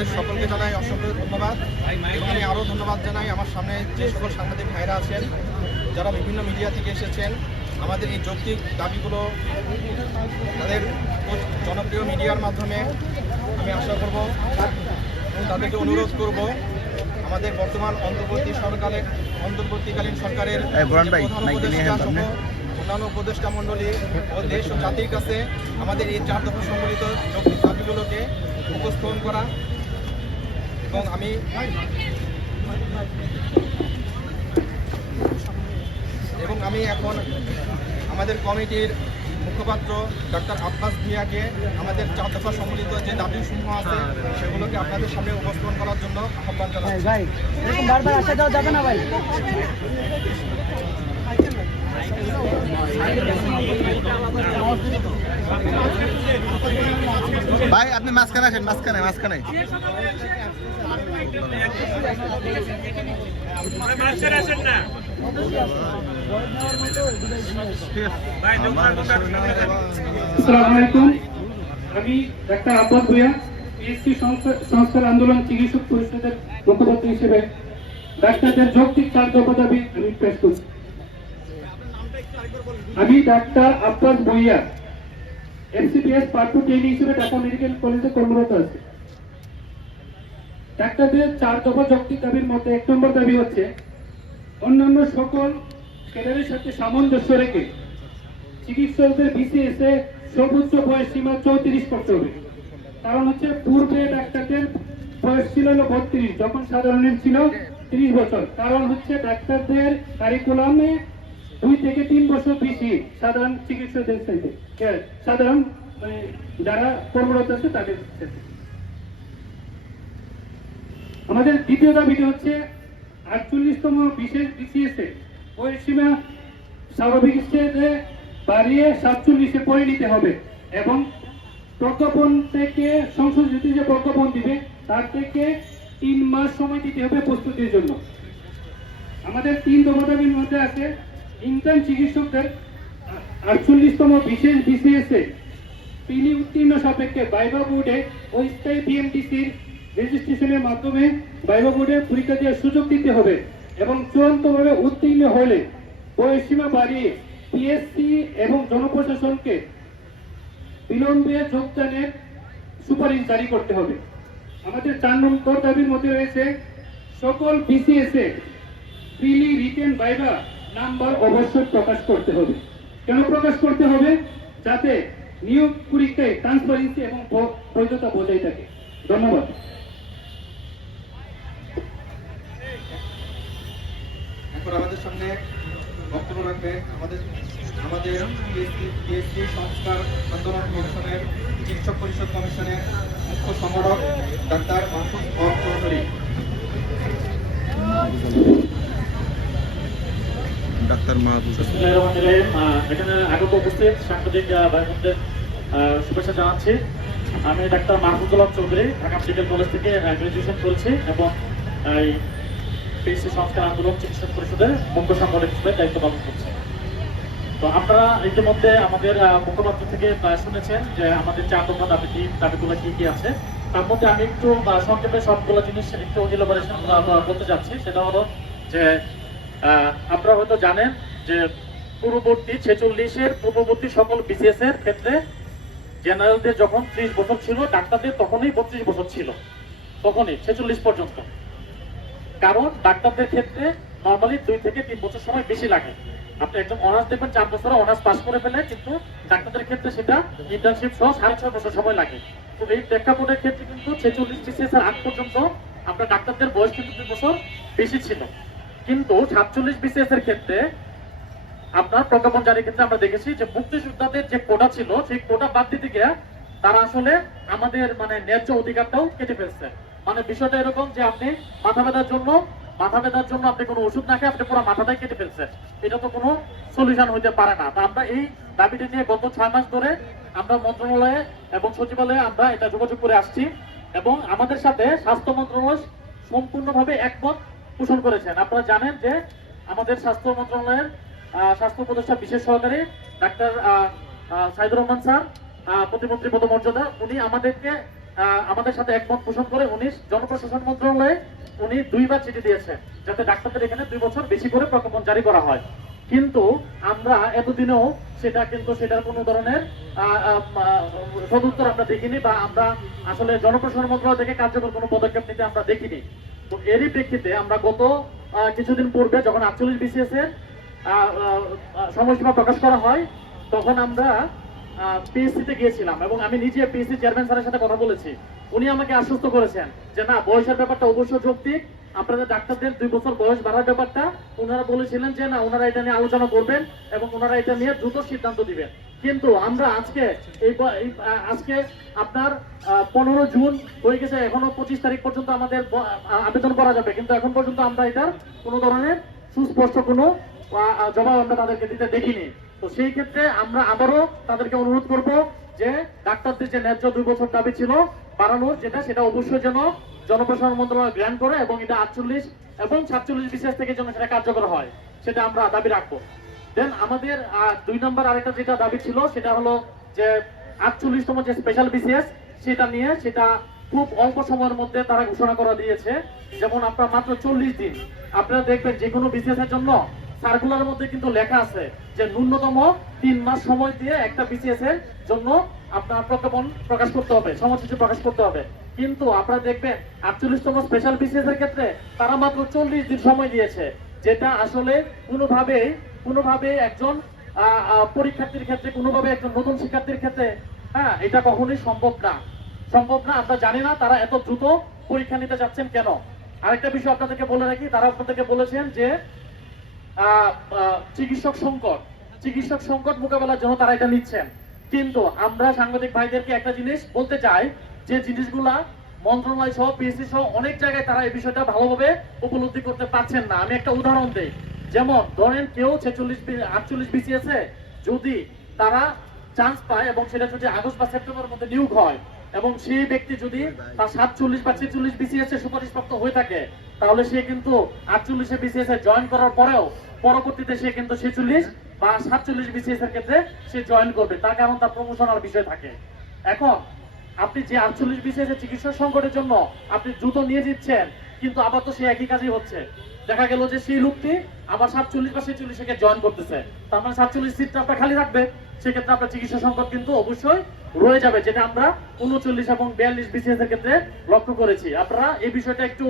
আপনাদের সকলকে জানাই অসংখ্য ধন্যবাদ। এবং আমি আরও ধন্যবাদ জানাই আমার সামনে যে সকল সাংবাদিক ভাইরা আছেন যারা বিভিন্ন মিডিয়া থেকে এসেছেন। আমাদের এই যৌক্তিক দাবিগুলো তাদের জনপ্রিয় মিডিয়ার মাধ্যমে আমি আশা করব এবং তাদেরকে অনুরোধ করব আমাদের বর্তমান অন্তর্বর্তী সরকারের অন্তর্বর্তীকালীন সরকারের অন্যান্য উপদেষ্টা মণ্ডলী ও দেশ ও জাতির কাছে আমাদের এই চার দফা সম্বলিত যৌক্তিক দাবিগুলোকে উপস্থাপন করা এবং আমি এবং আমি এখন আমাদের কমিটির মুখপাত্র ডক্টর আব্বাস ভুইয়াকে আমাদের চার দফা সম্বলিত যে দাবিসমূহ আছে সেগুলোকে আপনাদের সামনে উপস্থাপন করার জন্য আহ্বান জানাচ্ছি। ভাই, আপনি মাঝখানে আসেন, মাঝখানে মাঝখানে। আমি ডাক্তার আব্বাস ভুইয়া পিএসসি সংস্কার আন্দোলন চিকিৎসক পরিষদের মুখপাত্র হিসেবে ডাক্তারদের যৌক্তিক চার দফা দাবি আমি পেশ করছি। আমি doctor Abbas Bhuiya FCPS part two training হিসেবে ঢাকা মেডিকেল কলেজে কর্মরত আছি। ডাক্তারদের চার দফা যৌক্তিক দাবির মধ্যে এক নম্বর দাবি হচ্ছে, অন্যান্য সকল ক্যাডারের সাথে সামঞ্জস্য রেখে চিকিৎসকদের বিসিএস সর্বোচ্চ বয়স সীমা চৌত্রিশ করতে হবে। কারণ হচ্ছে পূর্বে ডাক্তারদের বয়স ছিল হলো বত্রিশ, যখন সাধারণের ছিল তিরিশ বছর। কারণ হচ্ছে ডাক্তারদের কারিকুলামে দুই থেকে তিন বছর বেশি সাধারণ চিকিৎসকদের চাইতে সাধারণ মানে যারা কর্মরত আছে তাদের আমাদের দ্বিতীয় দাবিটি হচ্ছে আটচল্লিশতম বিশেষ বিসিএস এ বয়স সীমা স্বাভাবিক বাড়িয়ে সাতচল্লিশে পরে নিতে হবে এবং প্রজ্ঞাপন থেকে সংশোধিত যে প্রজ্ঞাপন দিবে, তার থেকে তিন মাস সময় দিতে হবে প্রস্তুতির জন্য। আমাদের তিন দফা দাবির মধ্যে আছে ইন্টার্ন চিকিৎসকদের আটচল্লিশতম বিশেষ বিসিএস তিনি উত্তীর্ণ সাপেক্ষে বাইবা বোর্ডে ও স্থায়ী বিএমটিসির রেজিস্ট্রেশনের মাধ্যমে বাইবা বোর্ডে পরীক্ষা দেওয়ার সুযোগ দিতে হবে এবং চূড়ান্তভাবে উত্তীর্ণ হলে বয়সীমা বাড়িয়ে পিএসসি এবং জনপ্রশাসনকে বিলম্বে যোগদানের সুপারিশ জারি করতে হবে। আমাদের চার নম্বর দাবির মধ্যে রয়েছে সকল বিসিএস এ প্রিলি রিটেন, বাইবা নাম্বার অবশ্যই প্রকাশ করতে হবে। কেন প্রকাশ করতে হবে? যাতে নিয়োগ পরীক্ষায় ট্রান্সপারেন্সি এবং বৈধতা বজায় থাকে। ধন্যবাদ। আমাদের সামনে বক্তব্য রাখবে আমাদের আমাদের সংস্কার আন্দোলন কমিশনের চিকিৎসক পরিষদ কমিশনের মুখ্য সংগঠক ডাক্তার মাহফুজ হক চৌধুরী। ডাক্তার মাহবুব এখানে আগত উপস্থিত শুভেচ্ছা জানাচ্ছি আমি doctor Mahfuzullah Chowdhury, Dhaka medical college থেকে গ্রাজুয়েশন করেছি এবং এই পিএসসি সংস্কার আন্দোলন চিকিৎসক পরিষদের মুখ্য সংগঠক হিসেবে দায়িত্ব পালন করছি। তো আপনারা ইতিমধ্যে আমাদের মুখপাত্র থেকে শুনেছেন যে আমাদের চার দফা দাবি দাবিগুলো কি কি আছে। তার মধ্যে আমি একটু সংক্ষেপে সবগুলো জিনিস একটু ইলাবোরেশন করতে যাচ্ছি। সেটা হলো যে আপনারা হয়তো জানেন যে পূর্ববর্তী ছেচল্লিশের পূর্ববর্তী সকল বিসিএস এর ক্ষেত্রে জেনারেলদের যখন ত্রিশ বছর ছিল, ডাক্তারদের তখনই বত্রিশ বছর ছিল। তখনই, ছেচল্লিশ পর্যন্ত। কারণ ডাক্তারদের ক্ষেত্রে নর্মালি দুই থেকে তিন বছর সময় বেশি লাগে। আপনি একদম অনার্স দেখবেন, চার বছরে অনার্স পাস করে ফেলে, কিন্তু ডাক্তারদের ক্ষেত্রে সেটা ইন্টার্নশিপ সহ সাড়ে ছয় বছর সময় লাগে। তো এই প্রেক্ষাপটের ক্ষেত্রে কিন্তু ছেচল্লিশ বিসিএস এর আগ পর্যন্ত আপনার ডাক্তারদের বয়স কিন্তু দুই বছর বেশি ছিল। কিন্তু সাতচল্লিশ বিসিএস এর ক্ষেত্রে আপনার প্রজ্ঞাপন জারির ক্ষেত্রে আমরা দেখেছি যে মুক্তিযোদ্ধাদের যে কোটা ছিল, সেই কোটা বাদ দিতে গিয়ে তারা আসলে আমাদের মানে ন্যায্য অধিকারটাও কেটে ফেলছে। মানে বিষয়টা এরকম যে আপনি মাথা ব্যথার জন্য, মাথা ব্যথার জন্য আপনি কোনো ওষুধ না খেয়ে আপনি পুরো মাথাটাই কেটে ফেলছেন। এটা তো কোনো সলিউশন হইতে পারে না। তা আমরা এই দাবিটি নিয়ে গত ছয় মাস ধরে আমরা মন্ত্রণালয়ে এবং সচিবালয়ে আমরা এটা যোগাযোগ করে আসছি এবং আমাদের সাথে স্বাস্থ্য মন্ত্রণালয় সম্পূর্ণভাবে একমত পোষণ করেছেন। আপনারা জানেন যে আমাদের স্বাস্থ্য মন্ত্রণালয়ের স্বাস্থ্য উপদেষ্টা বিশেষ সহকারী ডাক্তার সাইদুর রহমান স্যার প্রতিমন্ত্রী পদমর্যাদা, উনি আমাদেরকে আমাদের সাথে একমত পোষণ করে উনি জনপ্রশাসন মন্ত্রণালয়ে উনি দুইবার চিঠি দিয়েছেন যাতে ডাক্তারদের এখানে দুই বছর বেশি করে প্রজ্ঞাপন জারি করা হয়। কিন্তু আমরা এতদিনেও সেটা কিন্তু সেটার কোনো ধরনের সদুত্তর আমরা দেখিনি বা আমরা আসলে জনপ্রশাসন মন্ত্রণালয় থেকে কার্যকর কোনো পদক্ষেপ নিতে আমরা দেখিনি। তো এরই প্রেক্ষিতে আমরা গত কিছুদিন পূর্বে যখন আটচল্লিশ বিসিএস এর সময়সীমা প্রকাশ করা হয়, তখন আমরা পিএসসি তে গিয়েছিলাম এবং আমি নিজে পিএসসি চেয়ারম্যান স্যারের সাথে কথা বলেছি। উনি আমাকে আশ্বস্ত করেছেন যে না, বয়সের ব্যাপারটা অবশ্যই যৌক্তিক, আপনাদের ডাক্তারদের দুই বছর বয়স বাড়ার ব্যাপারটা ওনারা বলেছিলেন যে না ওনারা এটা নিয়ে আলোচনা করবেন এবং ওনারা এটা নিয়ে দ্রুত সিদ্ধান্ত দিবেন। কিন্তু আমরা আজকে এই আজকে আপনার পনেরো জুন হয়ে গেছে, এখনও পঁচিশ তারিখ পর্যন্ত আমাদের আবেদন করা যাবে। কিন্তু এখন পর্যন্ত আমরা এটার কোনো ধরনের সুস্পষ্ট কোনো জবাব আমরা তাদেরকে দিতে দেখিনি। তো সেই ক্ষেত্রে আমরা আবারও তাদেরকে অনুরোধ করব যে ডাক্তারদের যে ন্যায্য দুই বছর দাবি ছিল বাড়ানোর যেটা, সেটা অবশ্যই যেন জনপ্রশাসন মন্ত্রণালয় গ্রহণ করে এবং এটা আটচল্লিশ এবং সাতচল্লিশ বিশেষ থেকে যেন সেটা কার্যকর হয়, সেটা আমরা দাবি রাখব। দেন আমাদের দুই নম্বর আরেকটা যেটা দাবি ছিল, সেটা হলো যে আটচল্লিশতম যে স্পেশাল বিসিএস সেটা নিয়ে সেটা খুব অল্প সময়ের মধ্যে তারা ঘোষণা করা দিয়েছে। যেমন আপনার মাত্র চল্লিশ দিন। আপনারা দেখবেন যে কোনো বিসিএস এর জন্য সার্কুলার মধ্যে কিন্তু লেখা আছে যে ন্যূনতম তিন মাস সময় দিয়ে একটা বিসিএস এর জন্য আপনার প্রজ্ঞাপন প্রকাশ করতে হবে, সময়সূচি প্রকাশ করতে হবে। কিন্তু আপনারা দেখবেন আটচল্লিশতম স্পেশাল বিসিএস এর ক্ষেত্রে তারা মাত্র চল্লিশ দিন সময় দিয়েছে, যেটা আসলে কোনোভাবেই কোনোভাবে একজন পরীক্ষার্থীর ক্ষেত্রে, কোনোভাবে একজন নতুন শিক্ষার্থীর ক্ষেত্রে হ্যাঁ এটা কখনোই সম্ভব না। সম্ভব না, আমরা জানি না তারা এত দ্রুত পরীক্ষা নিতে যাচ্ছেন কেন। আরেকটা বিষয় আপনাদেরকে বলে রাখি, তারা আপনাদেরকে বলেছেন যে চিকিৎসক সংকট। চিকিৎসক সংকট মোকাবেলার জন্য তারা এটা নিচ্ছেন। কিন্তু আমরা সাংবাদিক ভাইদেরকে একটা জিনিস বলতে চাই, যে জিনিসগুলা মন্ত্রণালয় সহ, পিএসসি সহ অনেক জায়গায় তারা এই বিষয়টা ভালোভাবে উপলব্ধি করতে পারছেন না। আমি একটা উদাহরণ দেই। যেমন ধরেন কেউ ছেচল্লিশ আটচল্লিশ বিসিএস যদি তারা চান্স পায় এবং সেটা যদি আগস্ট বা সেপ্টেম্বরের মধ্যে নিয়োগ হয়, এবং সেই ব্যক্তি যদি তার সাতচল্লিশ বা ছেচল্লিশ বিসিএস এ সুপারিশপ্রাপ্ত হয়ে থাকে, তাহলে সে কিন্তু আটচল্লিশে বিসিএস এ জয়েন করার পরেও পরবর্তীতে সে কিন্তু ছেচল্লিশ বা সাতচল্লিশ বিসিএস এর ক্ষেত্রে সে জয়েন করবে। তার কারণ তার প্রমোশনাল বিষয় থাকে। এখন আপনি যে আটচল্লিশ বিসিএস এর চিকিৎসা সংকটের জন্য আপনি দ্রুত নিয়ে দিচ্ছেন কিন্তু আবার তো সে একই কাজই হচ্ছে। দেখা গেল যে সেই লোকটি আবার সাতচল্লিশ বা ছেচল্লিশ জয়েন করতেছে। তার মানে সাতচল্লিশ সিটটা আপনার খালি রাখবে সেক্ষেত্রে আপনার চিকিৎসা সংকট কিন্তু অবশ্যই রয়ে যাবে, যেটা আমরা উনচল্লিশ এবং বিয়াল্লিশ বিসিএস এর ক্ষেত্রে লক্ষ্য করেছি। আপনারা এই বিষয়টা একটু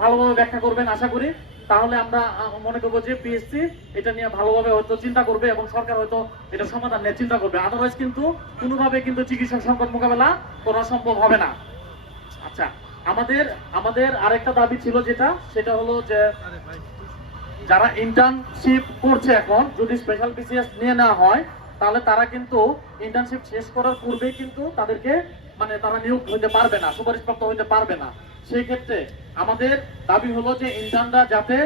ভালোভাবে ব্যাখ্যা করবেন, আশা করি। তাহলে আমরা মনে করব যে পিএসসি এটা নিয়ে ভালোভাবে হয়তো চিন্তা করবে এবং সরকার হয়তো এটা সমাধান নিয়ে চিন্তা করবে। আদারওয়াইজ কিন্তু কোনোভাবে কিন্তু চিকিৎসা সংকট মোকাবেলা করা সম্ভব হবে না। আচ্ছা। আমাদের আমাদের আরেকটা দাবি ছিল যেটা, সেটা হলো যে যারা ইন্টার্নশিপ করছে এখন, যদি স্পেশাল বিসিএস নিয়ে নেওয়া হয়, তাহলে তারা কিন্তু ইন্টার্নশিপ শেষ করার পূর্বেই কিন্তু তাদেরকে মানে তারা নিয়োগ হইতে পারবে না, সুপারিশপ্রাপ্ত হইতে পারবে না। সেই ক্ষেত্রে আমাদের দাবি হলো যে ইন্টার্নরা যাতে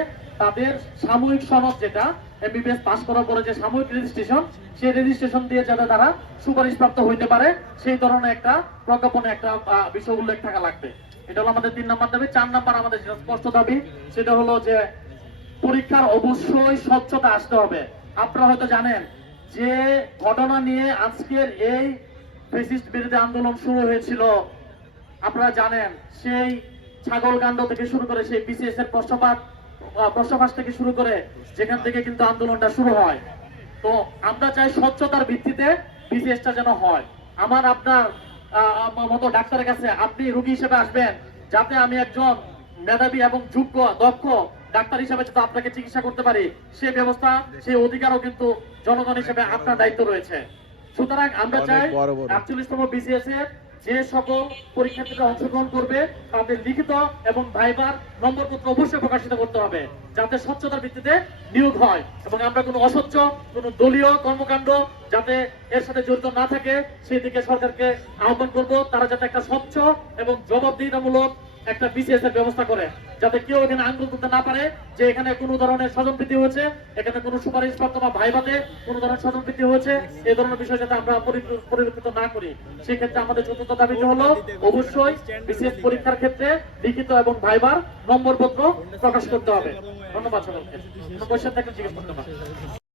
তাদের সাময়িক সনদ যেটা এমবিবিএস পাস করার পরে যে সাময়িক রেজিস্ট্রেশন সেই রেজিস্ট্রেশন দিয়ে যাতে তারা সুপারিশপ্রাপ্ত হইতে পারে, সেই ধরনের একটা প্রজ্ঞাপনে একটা বিষয় উল্লেখ থাকা লাগবে। এটা হলো আমাদের তিন নম্বর দাবি। চার নম্বর আমাদের স্পষ্ট দাবি। সেটা হলো যে পরীক্ষার অবশ্যই স্বচ্ছতা আসতে হবে। আপনারা হয়তো জানেন যে ঘটনা নিয়ে আজকের এই ফেসিস্ট বিরোধী আন্দোলন শুরু হয়েছিল। আপনারা জানেন সেই ছাগলকাণ্ড থেকে শুরু করে সেই বিসিএস এর প্রশ্নপাত আহ, প্রশ্নপাত থেকে শুরু করে যেখান থেকে কিন্তু আন্দোলনটা শুরু হয়। তো আমরা চাই স্বচ্ছতার ভিত্তিতে বিসিএসটা যেন হয়। আমার আপনার মতো ডাক্তারের কাছে আপনি রুগী হিসেবে আসবেন যাতে আমি একজন মেধাবী এবং যোগ্য দক্ষ ডাক্তার হিসেবে যাতে আপনাকে চিকিৎসা করতে পারি সে ব্যবস্থা সেই অধিকারও কিন্তু জনগণ হিসেবে আপনার দায়িত্ব রয়েছে সুতরাং আমরা চাই। আটচল্লিশতম বিসিএস এর যে সকল পরীক্ষার্থীরা অংশগ্রহণ করবে, তাদের লিখিত এবং ভাইবার নম্বরপত্র অবশ্যই প্রকাশিত করতে হবে, যাতে স্বচ্ছতার ভিত্তিতে নিয়োগ হয়। এবং আমরা কোনো অস্বচ্ছ, কোনো দলীয় কর্মকাণ্ড যাতে এর সাথে জড়িত না থাকে, সেই দিকে সরকারকে আহ্বান করব, তারা যাতে একটা স্বচ্ছ এবং জবাবদিহিতামূলক একটা বিসিএস এর ব্যবস্থা করে, যাতে কেউ এখানে আন্দোলন করতে না পারে, যে এখানে কোনো ধরনের স্বজনপ্রীতি হয়েছে, এখানে কোনো সুপারিশ প্রাপ্ত বা ভাইভাতে কোনো ধরনের স্বজনপ্রীতি হয়েছে এই ধরনের বিষয় যাতে আমরা পরি- পরিলক্ষিত না করি। সেক্ষেত্রে আমাদের চতুর্থ দাবিটি হলো, অবশ্যই বিসিএস পরীক্ষার ক্ষেত্রে লিখিত এবং ভাইবার নম্বরপত্র প্রকাশ করতে হবে। ধন্যবাদ সকলকে। কোনো কোয়েশ্চেন থাকলে জিজ্ঞেস করতে পারেন